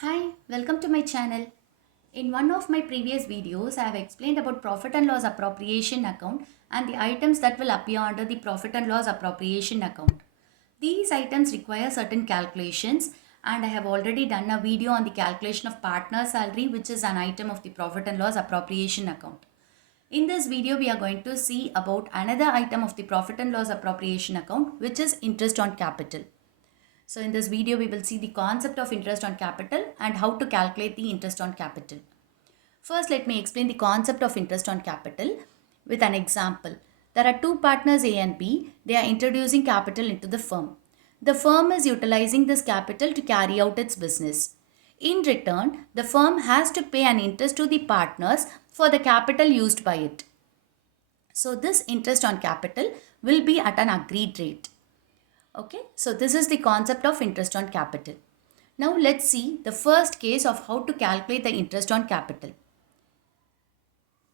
Hi, welcome to my channel. In one of my previous videos, I have explained about profit and loss appropriation account and the items that will appear under the profit and loss appropriation account. These items require certain calculations and I have already done a video on the calculation of partner salary, which is an item of the profit and loss appropriation account. In this video, we are going to see about another item of the profit and loss appropriation account, which is interest on capital. So in this video, we will see the concept of interest on capital and how to calculate the interest on capital. First, let me explain the concept of interest on capital with an example. There are two partners A and B. They are introducing capital into the firm. The firm is utilizing this capital to carry out its business. In return, the firm has to pay an interest to the partners for the capital used by it. So this interest on capital will be at an agreed rate. Okay, so this is the concept of interest on capital. Now let's see the first case of how to calculate the interest on capital.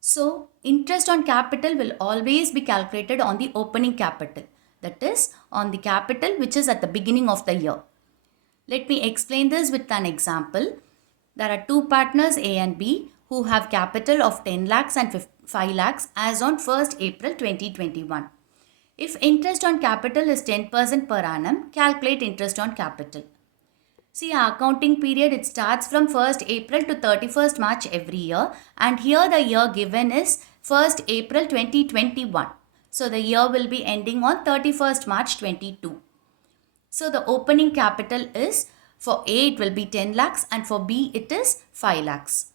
So interest on capital will always be calculated on the opening capital, that is on the capital which is at the beginning of the year. Let me explain this with an example. There are two partners A and B who have capital of 10 lakhs and 5 lakhs as on 1st April 2021. If interest on capital is 10% per annum, calculate interest on capital. See, our accounting period, it starts from 1st April to 31st March every year. And here the year given is 1st April 2021. So the year will be ending on 31st March 22. So the opening capital is, for A it will be 10 lakhs and for B it is 5 lakhs.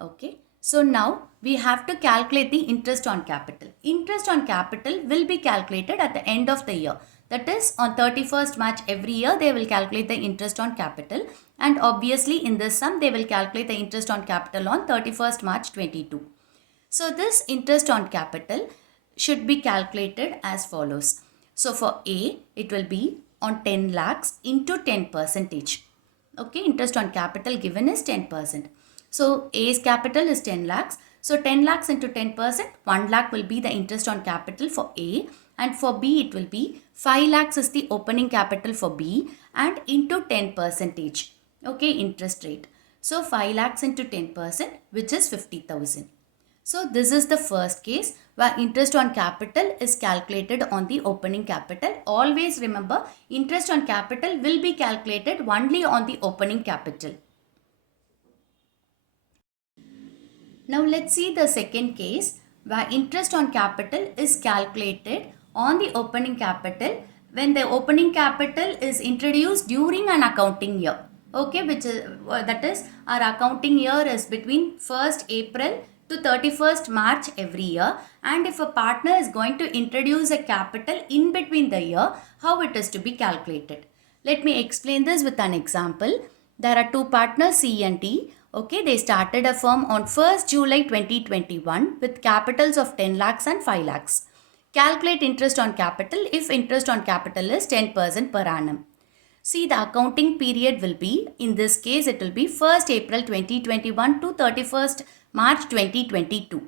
Okay. So now we have to calculate the interest on capital. Interest on capital will be calculated at the end of the year. That is on 31st March every year they will calculate the interest on capital, and obviously in this sum they will calculate the interest on capital on 31st March 22. So this interest on capital should be calculated as follows. So for A it will be on 10 lakhs into 10 percentage. Okay, interest on capital given is 10%. So A's capital is 10 lakhs. So 10 lakhs into 10%, 1 lakh will be the interest on capital for A, and for B it will be 5 lakhs is the opening capital for B and into 10 percentage. Okay, interest rate. So 5 lakhs into 10%, which is 50,000. So this is the first case where interest on capital is calculated on the opening capital. Always remember, interest on capital will be calculated only on the opening capital. Now let's see the second case where interest on capital is calculated on the opening capital when the opening capital is introduced during an accounting year. Okay, which is that is our accounting year is between 1st April to 31st March every year, and if a partner is going to introduce a capital in between the year, how it is to be calculated. Let me explain this with an example. There are two partners C and D. Okay, they started a firm on 1st July 2021 with capitals of 10 lakhs and 5 lakhs. Calculate interest on capital if interest on capital is 10% per annum. See, the accounting period will be, in this case it will be 1st April 2021 to 31st March 2022.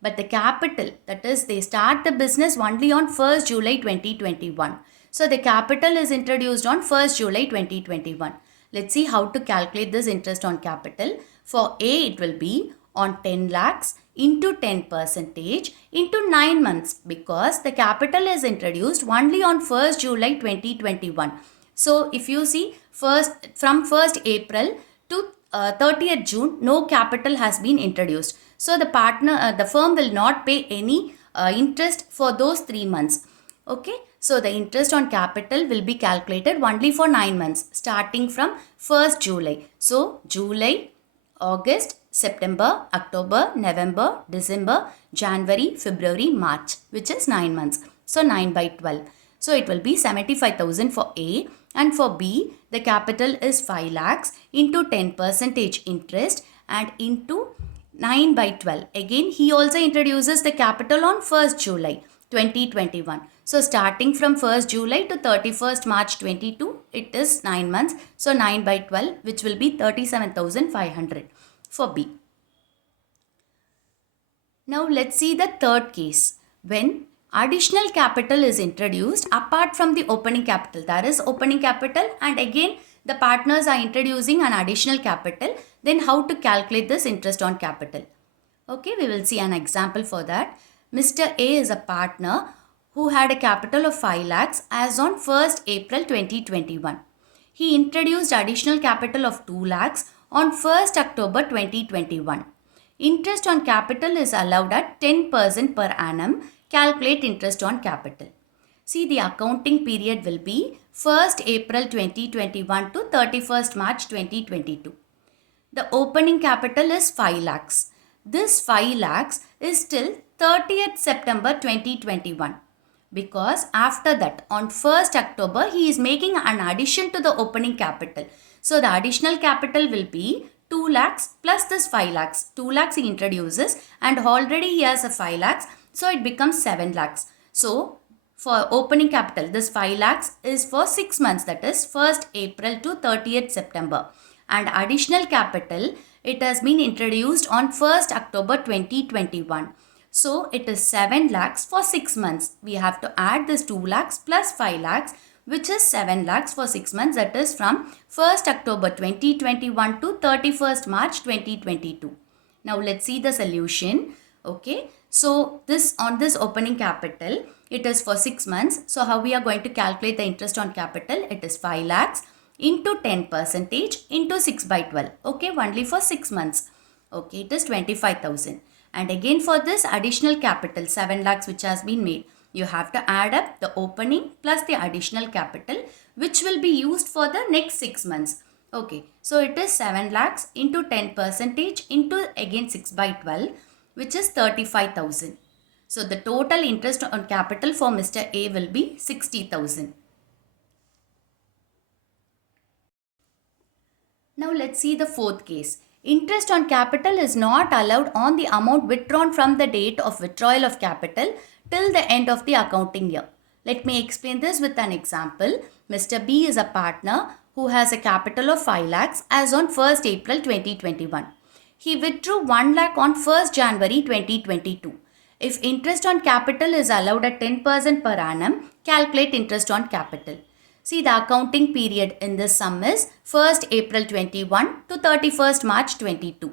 But the capital, that is they start the business only on 1st July 2021. So the capital is introduced on 1st July 2021. Let's see how to calculate this interest on capital. For A it will be on 10 lakhs into 10 percentage into 9 months, because the capital is introduced only on 1st July 2021. So if you see from 1st April to 30th June, no capital has been introduced. So the firm will not pay any interest for those 3 months. Okay, so the interest on capital will be calculated only for 9 months starting from 1st July. So July, August, September, October, November, December, January, February, March, which is 9 months. So 9 by 12. So it will be 75,000 for A, and for B the capital is 5 lakhs into 10 percentage interest and into 9 by 12. Again he also introduces the capital on 1st July 2021. So starting from 1st July to 31st March 22, it is 9 months. So 9 by 12, which will be 37,500 for B. Now let's see the third case. When additional capital is introduced apart from the opening capital. There is opening capital and again the partners are introducing an additional capital, then how to calculate this interest on capital. Okay, we will see an example for that. Mr. A is a partner who had a capital of 5 lakhs as on 1st April 2021. He introduced additional capital of 2 lakhs on 1st October 2021. Interest on capital is allowed at 10% per annum. Calculate interest on capital. See, the accounting period will be 1st April 2021 to 31st March 2022. The opening capital is 5 lakhs. This 5 lakhs is till 30th September 2021. Because after that, on 1st October, he is making an addition to the opening capital. So the additional capital will be 2 lakhs plus this 5 lakhs. 2 lakhs he introduces and already he has a 5 lakhs. So it becomes 7 lakhs. So for opening capital, this 5 lakhs is for 6 months, that is 1st April to 30th September. And additional capital, it has been introduced on 1st October 2021. So it is 7 lakhs for 6 months. We have to add this 2 lakhs plus 5 lakhs, which is 7 lakhs for 6 months, that is from 1st October 2021 to 31st March 2022. Now let's see the solution. Okay, so this on this opening capital, it is for 6 months. So how we are going to calculate the interest on capital? It is 5 lakhs into 10% into 6 by 12. Okay, only for 6 months. Okay, it is 25,000. And again for this additional capital 7 lakhs which has been made, you have to add up the opening plus the additional capital which will be used for the next 6 months. Okay, so it is 7 lakhs into 10% into again 6 by 12, which is 35,000. So the total interest on capital for Mr. A will be 60,000. Now let's see the fourth case. Interest on capital is not allowed on the amount withdrawn from the date of withdrawal of capital till the end of the accounting year. Let me explain this with an example. Mr. B is a partner who has a capital of 5 lakhs as on 1st April 2021. He withdrew 1 lakh on 1st January 2022. If interest on capital is allowed at 10% per annum, calculate interest on capital. See, the accounting period in this sum is 1st April 21 to 31st March 22.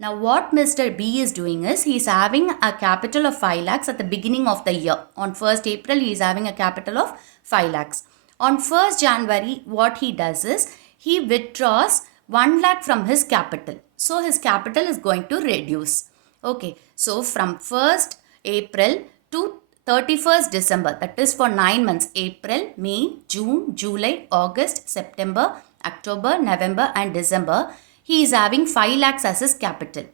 Now what Mr. B is doing is he is having a capital of 5 lakhs at the beginning of the year. On 1st April he is having a capital of 5 lakhs. On 1st January what he does is he withdraws 1 lakh from his capital. So his capital is going to reduce. Okay, so from 1st April to 31st December, that is for 9 months, April, May, June, July, August, September, October, November and December, he is having 5 lakhs as his capital.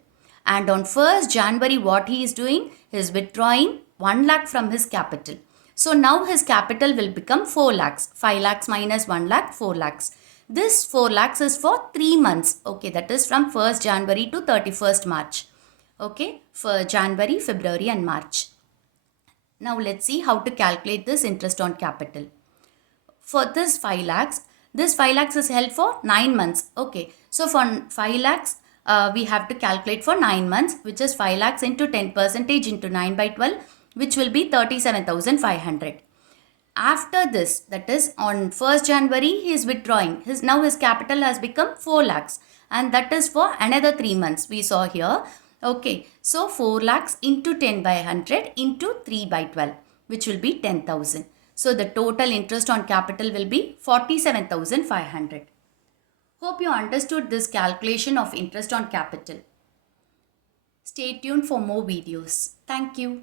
And on 1st January, what he is doing? He is withdrawing 1 lakh from his capital. So now his capital will become 4 lakhs. 5 lakhs minus 1 lakh, 4 lakhs. This 4 lakhs is for 3 months. Okay, that is from 1st January to 31st March. Okay, for January, February and March. Now let's see how to calculate this interest on capital. For this 5 lakhs is held for 9 months. Okay, so for 5 lakhs, we have to calculate for 9 months, which is 5 lakhs into 10% into 9 by 12, which will be 37,500. After this, that is on 1st January, he is withdrawing. Now his capital has become 4 lakhs and that is for another 3 months we saw here. Okay, so 4 lakhs into 10 by 100 into 3 by 12, which will be 10,000. So the total interest on capital will be 47,500. Hope you understood this calculation of interest on capital. Stay tuned for more videos. Thank you.